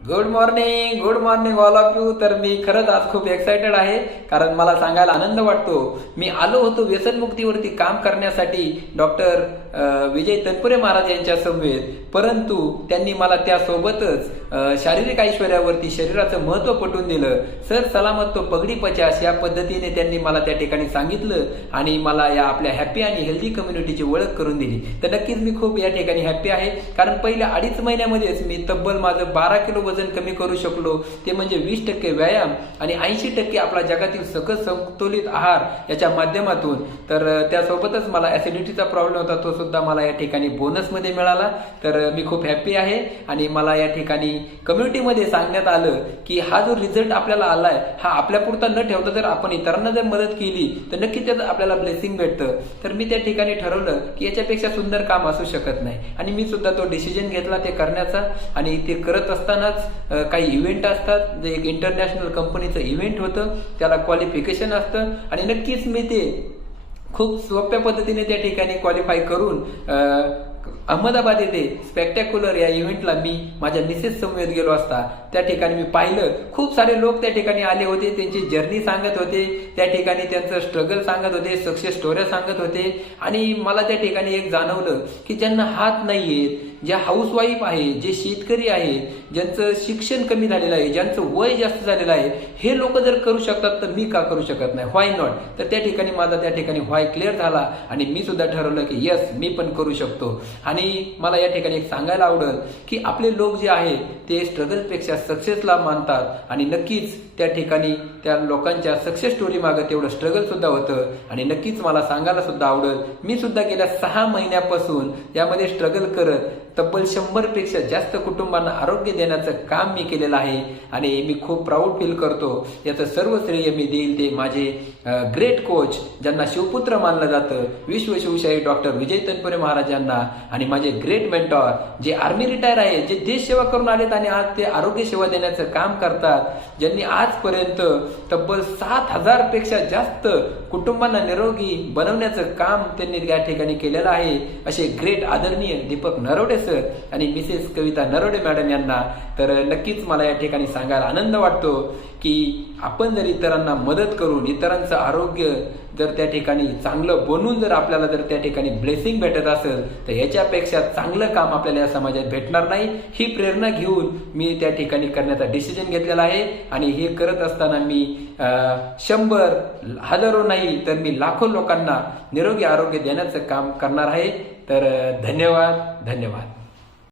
Good morning all of you. तर मी खरंच आज खूप एक्सायटेड आहे, कारण मला सांगायला आनंद वाटतो. मी आलो होतो व्यसनमुक्तीवरती काम करण्यासाठी डॉक्टर विजय तनपुरे महाराज यांच्या समवेत, परंतु त्यांनी मला त्यासोबतच शारीरिक ऐश्वर्यावरती शरीराचं महत्त्व पटवून दिलं. सर सलामत तो पगडी पचास या पद्धतीने त्यांनी मला त्या ठिकाणी सांगितलं आणि मला या आपल्या हॅपी आणि हेल्दी कम्युनिटीची ओळख करून दिली. तर नक्कीच मी खूप या ठिकाणी हॅपी आहे, कारण पहिल्या 2.5 महिन्यामध्येच मी तब्बल माझं 12 किलो वजन कमी करू शकलो. ते म्हणजे 20% व्यायाम आणि 80% आपला जगातील सकस संतुलित आहार याच्या माध्यमातून. तर त्यासोबतच मला ऍसिडिटीचा प्रॉब्लेम होता, तो सुद्धा मला या ठिकाणी बोनसमध्ये मिळाला. तर मी खूप हॅपी आहे आणि मला या ठिकाणी कम्युनिटीमध्ये सांगण्यात आलं की हा जो रिझल्ट आपल्याला आलाय हा आपल्यापुरता न ठेवता जर आपण इतरांना जर मदत केली तर नक्की त्याचं आपल्याला ब्लेसिंग भेटतं. तर मी त्या ठिकाणी ठरवलं की याच्यापेक्षा सुंदर काम असू शकत नाही आणि मी सुद्धा तो डिसिजन घेतला ते करण्याचा. आणि ते करत असतानाच काही इव्हेंट असतात, जे एक इंटरनॅशनल कंपनीचं इव्हेंट होतं, त्याला क्वालिफिकेशन असतं आणि नक्कीच मी ते खूप सोप्या पद्धतीने त्या ठिकाणी क्वालिफाय करून अहमदाबाद येथे स्पेक्टॅक्युलर या इव्हेंटला मी माझ्या मिसेस समवेत गेलो असता त्या ठिकाणी मी पाहिलं खूप सारे लोक त्या ठिकाणी आले होते. त्यांची जर्नी सांगत होते, त्या ठिकाणी त्यांचं स्ट्रगल सांगत होते, सक्सेस स्टोऱ्या सांगत होते. आणि मला त्या ठिकाणी एक जाणवलं की ज्यांना हात नाहीयेत, ज्या हाऊसवाईफ आहे, जे शेतकरी आहे, ज्यांचं शिक्षण कमी झालेलं आहे, ज्यांचं वय जास्त झालेलं आहे, हे लोक जर करू शकतात तर मी का करू शकत नाही, व्हाय नॉट. तर त्या ठिकाणी माझा त्या ठिकाणी व्हाय क्लिअर झाला आणि मी सुद्धा ठरवलं की यस मी पण करू शकतो. आणि मला या ठिकाणी एक सांगायला आवडेल की आपले लोक जे आहेत ते स्ट्रगलपेक्षा सक्सेसला मानतात आणि नक्कीच त्या ठिकाणी त्या लोकांच्या सक्सेस स्टोरी मागे तेवढं स्ट्रगल सुद्धा होतं. आणि नक्कीच मला सांगायला सुद्धा आवडेल, मी सुद्धा गेल्या 6 महिन्यापासून यामध्ये स्ट्रगल करत तब्बल 100 पेक्षा जास्त कुटुंबांना आरोग्य देण्याचं काम मी केलेलं आहे आणि मी खूप प्राऊड फील करतो. याचं सर्व श्रेय मी देईल ते माझे ग्रेट कोच, ज्यांना शिवपुत्र मानलं जातं, विश्व शिवशाही डॉक्टर विजय तनपुरे महाराज यांना, आणि माझे ग्रेट मेंटॉर जे आर्मी रिटायर आहे, जे देश सेवा करून आलेत आणि आज ते आरोग्य सेवा देण्याचं काम करतात, ज्यांनी आजपर्यंत तब्बल 7,000 पेक्षा जास्त कुटुंबांना निरोगी बनवण्याचं काम त्यांनी या ठिकाणी केलेलं आहे, असे ग्रेट आदरणीय दीपक नरवडे सर आणि मिसेस कविता नरवडे मॅडम यांना. तर नक्कीच मला या ठिकाणी सांगायला आनंद वाटतो की आपण जर इतरांना मदत करून इतरांचं आरोग्य जर त्या ठिकाणी चांगलं बनवून जर आपल्याला जर त्या ठिकाणी ब्लेसिंग भेटत असेल तर याच्यापेक्षा चांगलं काम आपल्याला या समाजात भेटणार नाही. ही प्रेरणा घेऊन मी त्या ठिकाणी करण्याचा डिसिजन घेतलेला आहे आणि हे करत असताना मी 100 हजारो नाही तर मी लाखो लोकांना निरोगी आरोग्य देण्याचं काम करणार आहे. तर धन्यवाद.